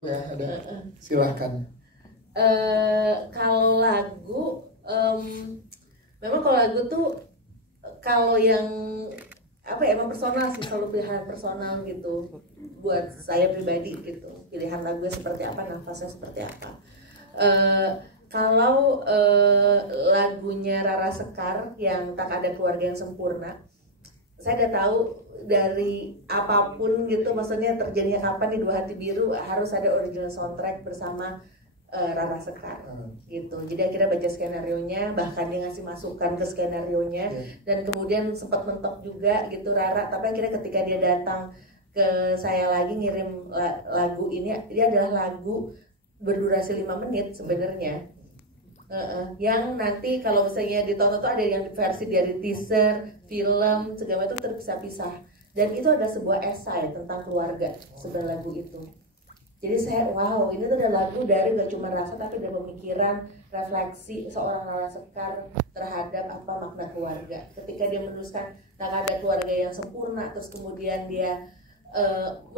Ya, ada. Silahkan. Kalau lagu, memang kalau lagu tuh kalau yang apa ya, emang personal sih, selalu pilihan personal gitu buat saya pribadi gitu, pilihan lagunya seperti apa, nafasnya seperti apa. Kalau lagunya Rara Sekar yang Tak Ada Keluarga Yang Sempurna, saya udah tahu dari apapun gitu, maksudnya terjadinya kapan di Dua Hati Biru harus ada original soundtrack bersama Rara Sekar gitu. Jadi akhirnya baca skenarionya, bahkan dia ngasih masukan ke skenarionya, dan kemudian sempat mentok juga gitu Rara, tapi akhirnya ketika dia datang ke saya lagi ngirim lagu ini, dia adalah lagu berdurasi 5 menit sebenarnya. Yang nanti kalau misalnya ditonton tuh ada yang versi dari teaser, film, segala itu terpisah-pisah, dan itu ada sebuah esai tentang keluarga sebenarnya lagu itu. Jadi saya wow, ini tuh ada lagu dari gak cuma rasa tapi ada pemikiran, refleksi seorang Rara Sekar terhadap apa makna keluarga. Ketika dia menuliskan tak ada keluarga yang sempurna, terus kemudian dia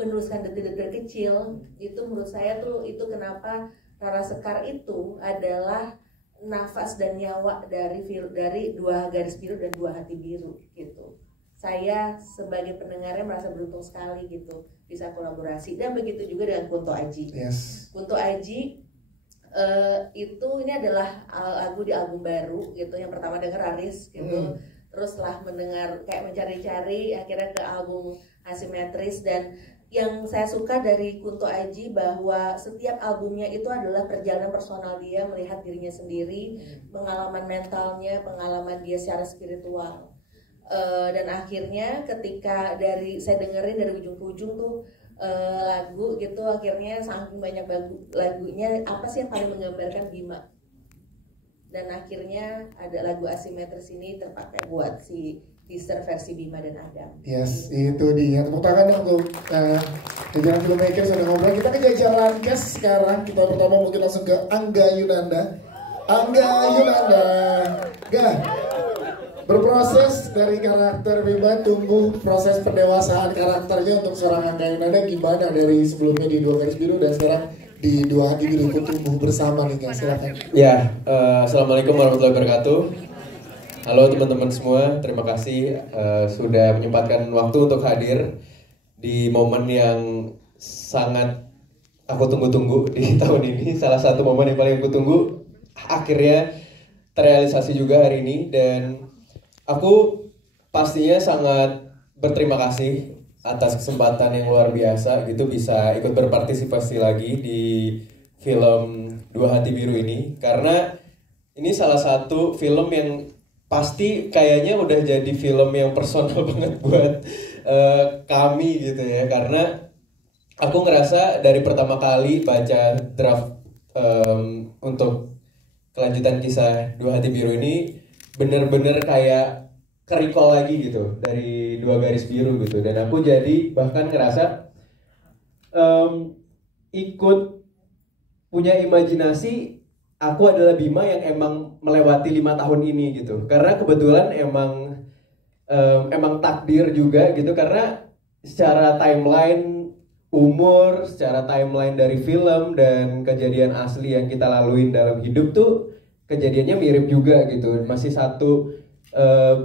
menuliskan detik-detik kecil, itu menurut saya tuh itu kenapa Rara Sekar itu adalah nafas dan nyawa dari Dua Garis Biru dan Dua Hati Biru gitu. Saya sebagai pendengarnya merasa beruntung sekali gitu bisa kolaborasi, dan begitu juga dengan Kunto Aji. Kunto Aji itu ini adalah lagu di album baru gitu, yang pertama denger Aris gitu. Terus setelah mendengar kayak mencari-cari akhirnya ke album Asimetris, dan yang saya suka dari Kunto Aji bahwa setiap albumnya itu adalah perjalanan personal dia, melihat dirinya sendiri, pengalaman mentalnya, pengalaman dia secara spiritual. Dan akhirnya ketika saya dengerin dari ujung ke ujung tuh lagu gitu, akhirnya saking banyak lagunya, apa sih yang paling menggambarkan Bima, dan akhirnya ada lagu Asimetris ini terpakai buat si teaser versi Bima dan Adam. Yes, itu dia. Tepuk tangan dong untuk jajaran filmmaker sudah ngobrol. Kita ke jajaran cast sekarang. Kita pertama mungkin langsung ke Angga Yunanda. Gak, berproses dari karakter Bima, tunggu proses pendewasaan karakternya untuk seorang Angga Yunanda gimana dari sebelumnya di Dua Garis Biru dan sekarang di Dua Hati Biru, ikut tumbuh bersama nih guys. Silakan. Ya, assalamualaikum warahmatullahi wabarakatuh. Halo teman-teman semua, terima kasih sudah menyempatkan waktu untuk hadir di momen yang sangat aku tunggu-tunggu di tahun ini. Salah satu momen yang paling aku tunggu akhirnya terrealisasi juga hari ini, dan aku pastinya sangat berterima kasih atas kesempatan yang luar biasa gitu bisa ikut berpartisipasi lagi di film Dua Hati Biru ini, karena ini salah satu film yang pasti kayaknya udah jadi film yang personal banget buat kami gitu ya, karena aku ngerasa dari pertama kali baca draft untuk kelanjutan kisah Dua Hati Biru ini bener-bener kayak ke-recall lagi gitu dari Dua Garis Biru gitu, dan aku jadi bahkan ngerasa ikut punya imajinasi aku adalah Bima yang emang melewati 5 tahun ini gitu, karena kebetulan emang takdir juga gitu, karena secara timeline umur, secara timeline dari film dan kejadian asli yang kita laluin dalam hidup tuh kejadiannya mirip juga gitu. Masih satu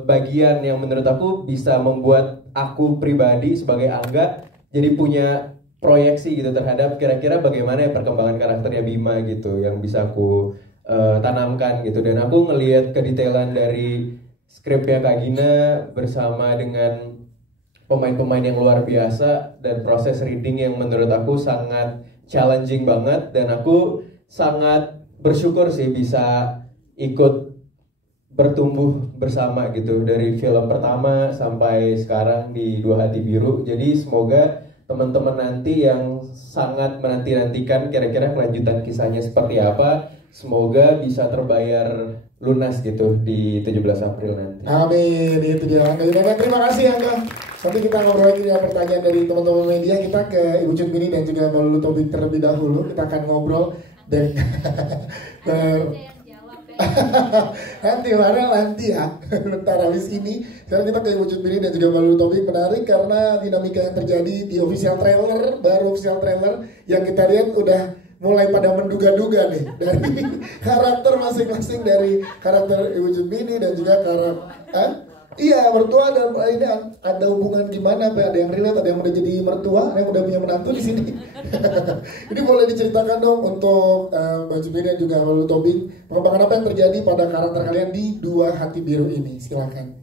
bagian yang menurut aku bisa membuat aku pribadi sebagai Angga jadi punya proyeksi gitu terhadap kira-kira bagaimana ya perkembangan karakternya Bima gitu yang bisa aku tanamkan gitu. Dan aku ngelihat kedetailan dari skripnya Kak Gina bersama dengan pemain-pemain yang luar biasa dan proses reading yang menurut aku sangat challenging banget, dan aku sangat bersyukur sih bisa ikut bertumbuh bersama gitu dari film pertama sampai sekarang di Dua Hati Biru. Jadi semoga teman-teman nanti yang sangat menanti-nantikan kira-kira kelanjutan kisahnya seperti apa, semoga bisa terbayar lunas gitu di 17 April nanti. Amin, itu dia Angga Yunanda. Terima kasih Angga. Nanti kita ngobrol lagi dengan pertanyaan dari teman-teman media. Kita ke Ibu Cutmini dan juga Mbak Lulu Tobing terlebih dahulu. Kita akan ngobrol dan Nanti Farel nanti ya. Bentar habis ini sekarang kita ke Wujud Bini dan juga Malu Topik. Menarik karena dinamika yang terjadi di official trailer, baru official trailer yang kita lihat udah mulai pada menduga-duga nih dari karakter masing-masing, dari karakter Wujud Bini dan juga karakter iya mertua, dan ini ada hubungan gimana? Ada yang relate, ada yang udah jadi mertua, ada yang udah punya menantu di sini. Ini boleh diceritakan dong untuk Mbak Jubin dan juga Malu Tobing, pengembangan apa yang terjadi pada karakter kalian di Dua Hati Biru ini? Silakan.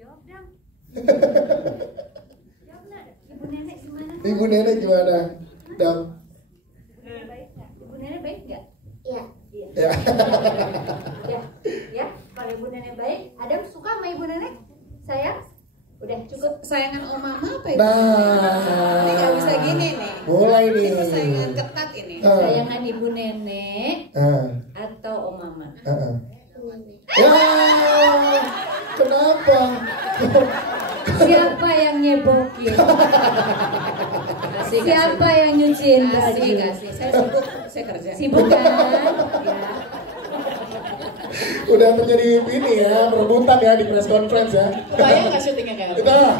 Jawab dong. Jawab nggak? Ibu nenek gimana? Ibu nenek gimana? Dam. Ibu nenek baik nggak? Iya. Iya. Ya. Ya. Ya. Kalau ibu nenek baik, Adam suka sama ibu nenek? Sayang? Udah cukup. Sayangan om mama apa itu? Nah. Ini nggak bisa gini nih. Mulai nih. Ini sayangan ketat ini. Sayangan ibu nenek Ah. atau om mama? Ya, kenapa? Siapa yang nyebokin? Kasih, Siapa yang nyuciin baju? kasih. Saya sibuk, saya kerja. Sibuk kan? Ya. Udah terjadi ini ya, perebutan ya di press conference ya. Kebayang nggak syutingnya kayak apa? Nah,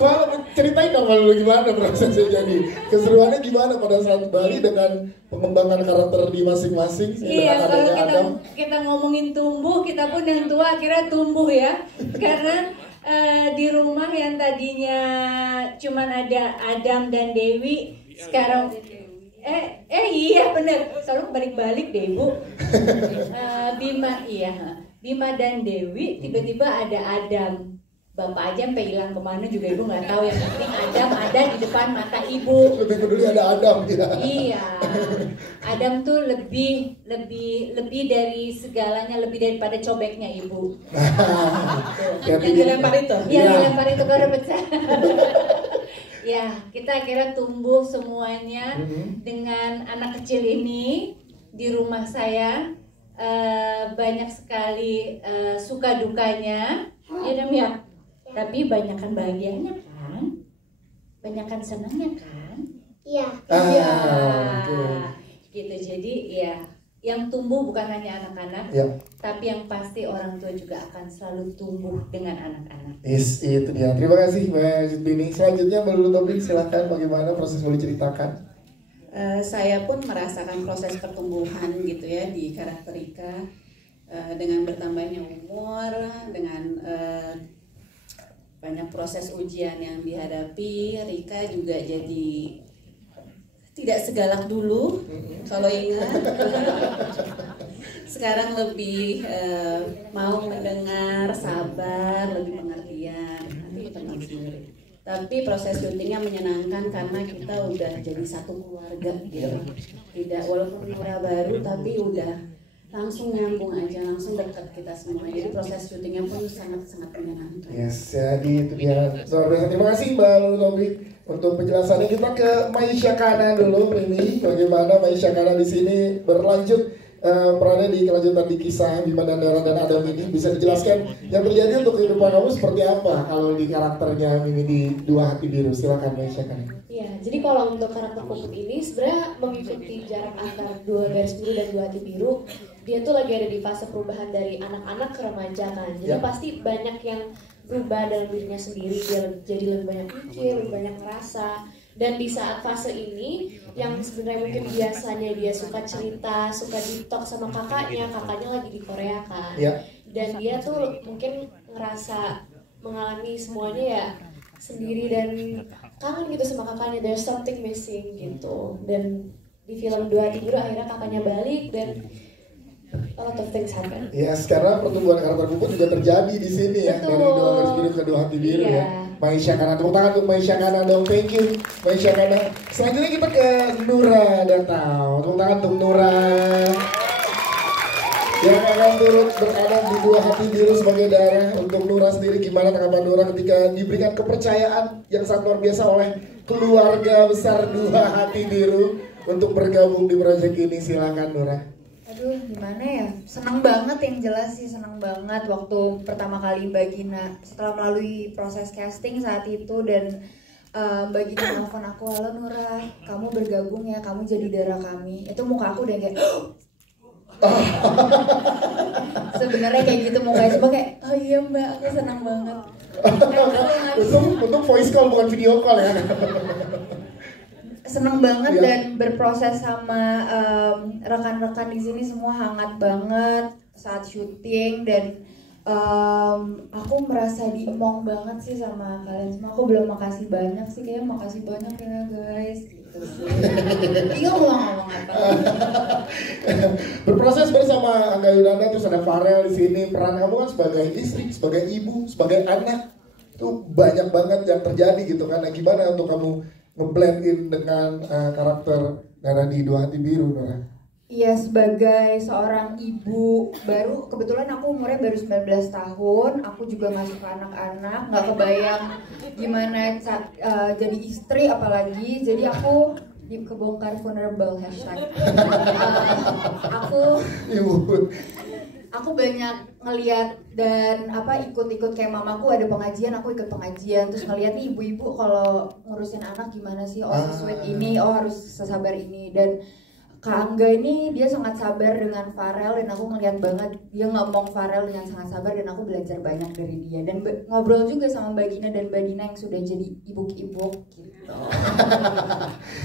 kalau ceritain dong kalau lu gimana prosesnya, jadi keseruannya gimana pada saat Bali dengan pengembangan karakter di masing-masing. Iya, dengan kalau adanya Adam. kita ngomongin tumbuh, kita pun yang tua akhirnya tumbuh ya. Karena di rumah yang tadinya cuman ada Adam dan Dewi, sekarang iya bener, selalu balik-balik deh Bu. Bima dan Dewi, tiba-tiba ada Adam. Bapak aja sampai hilang kemana juga ibu nggak tahu, yang penting Adam ada di depan mata ibu. Lebih peduli ada Adam ya. Iya, Adam tuh lebih dari segalanya, lebih daripada cobeknya ibu. Yang dilempar itu? Yang dilempar itu baru pecah. Ya, kita akhirnya tumbuh semuanya dengan anak kecil ini di rumah saya. Banyak sekali suka dukanya, ya Dam ya. Tapi banyakan bahagianya kan, banyakan senangnya kan. Iya. Iya. Oke. Gitu, jadi ya yang tumbuh bukan hanya anak-anak, Ya. tapi yang pasti orang tua juga akan selalu tumbuh dengan anak-anak. Itu dia. Terima kasih Mbak Bini. Selanjutnya Mbak Lulu Tobing, silahkan bagaimana proses boleh ceritakan. Saya pun merasakan proses pertumbuhan gitu ya di karakter Rika, dengan bertambahnya umur, dengan banyak proses ujian yang dihadapi. Rika juga jadi tidak segalak dulu kalau ingat. Sekarang lebih mau mendengar, sabar, lebih pengertian. Nanti tenang sendiri. Tapi proses syutingnya menyenangkan karena kita udah jadi satu keluarga gitu. Tidak, walaupun Nura baru tapi udah langsung nyambung aja, langsung dekat kita semua. Jadi proses syutingnya pun sangat-sangat menyenangkan. Yes, jadi itu dia. Luar biasa. Terima kasih Mbak Lulu Tobing untuk penjelasannya. Kita ke Maisha Kana dulu ini. Bagaimana Maisha Kana di sini berlanjut perannya di kelanjutan di kisah Bima dan Dara dan Adam ini. Bisa dijelaskan yang terjadi untuk kehidupan kamu seperti apa kalau di karakternya ini di Dua Hati Biru? Silakan Maisha Kana. Iya, jadi kalau untuk karakter Puput ini sebenarnya mengikuti jarak antara Dua Garis Biru dan Dua Hati Biru. Dia tuh lagi ada di fase perubahan dari anak-anak ke remaja kan. Jadi pasti banyak yang berubah dalam dirinya sendiri. Dia jadi lebih banyak mikir, lebih banyak merasa. Dan di saat fase ini yang sebenarnya mungkin biasanya dia suka cerita, suka TikTok sama kakaknya lagi di Korea kan. Dan dia tuh mungkin ngerasa mengalami semuanya ya sendiri dan kangen gitu sama kakaknya. There's something missing gitu. Dan di film Dua Hati Biru akhirnya kakaknya balik dan a lot of things happen. Ya, sekarang pertumbuhan karakter Puput juga terjadi di sini ya. Betul. Dari Dua Garis Biru ke Dua Hati Biru ya. Maisha Kana, tepuk tangan untuk Maisha Kana dong. Thank you Maisha Kana. Selanjutnya kita ke Nura Datau. Tepuk tangan untuk Nura yang akan turut berada di Dua Hati Biru sebagai Dara. Untuk Nura sendiri, gimana tanggapan Nura ketika diberikan kepercayaan yang sangat luar biasa oleh keluarga besar Dua Hati Biru untuk bergabung di proyek ini? Silakan Nura. Aduh, gimana ya? Senang banget, yang jelas sih senang banget waktu pertama kali Mbak Gina setelah melalui proses casting saat itu. Dan Mbak Gina nelfon aku, "Halo Nura, kamu bergabung ya, kamu jadi Dara kami." Itu muka aku udah kayak Sebenarnya kayak gitu mau kayak cuma kayak oh iya mbak aku senang banget. Untung voice call bukan video call ya. Seneng banget Iya. dan berproses sama rekan-rekan di sini semua hangat banget saat syuting dan aku merasa diemong banget sih sama kalian semua. Aku belum makasih banyak sih, kayaknya makasih banyak ya guys gitu sih. Bingung mau ngomong apa. Berproses bersama Angga Yunanda, terus ada Farel di sini. Peran kamu kan sebagai istri, sebagai ibu, sebagai anak itu banyak banget yang terjadi gitu kan. Nah, gimana untuk kamu ngeblend in dengan karakter Nara di Dua Hati Biru, Nara? Iya, sebagai seorang ibu baru, kebetulan aku umurnya baru 19 tahun. Aku juga nggak suka anak-anak, nggak kebayang gimana jadi istri apalagi. Jadi aku kebongkar vulnerable hashtag. Aku banyak ngeliat dan ikut-ikut kayak mamaku ada pengajian, aku ikut pengajian terus ngeliat nih ibu-ibu kalau ngurusin anak gimana sih, oh sweet ini, oh harus sesabar ini. Dan Kak Angga ini dia sangat sabar dengan Farel dan aku ngeliat banget dia ngomong Farel dengan sangat sabar dan aku belajar banyak dari dia dan ngobrol juga sama Mbak Gina dan Mbak Dina yang sudah jadi ibuk-ibuk gitu.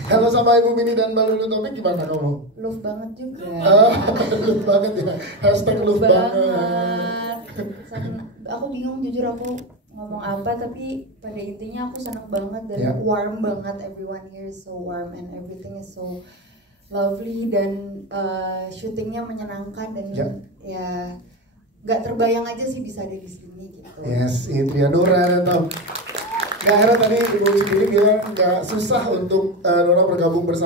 Kalau sama Ibu Mini dan Mbak Lulu Topik gimana kamu? Love banget juga. Love banget ya. Hashtag love banget. Aku bingung jujur aku ngomong apa tapi pada intinya aku senang banget dan Yeah. warm banget. Everyone here is so warm and everything is so lovely dan syutingnya menyenangkan dan ya nggak terbayang aja sih bisa ada di sini gitu. Yes, itu ya Nora dan Tom. Nggak heran tadi Ibu sendiri bilang nggak susah untuk Nora bergabung bersama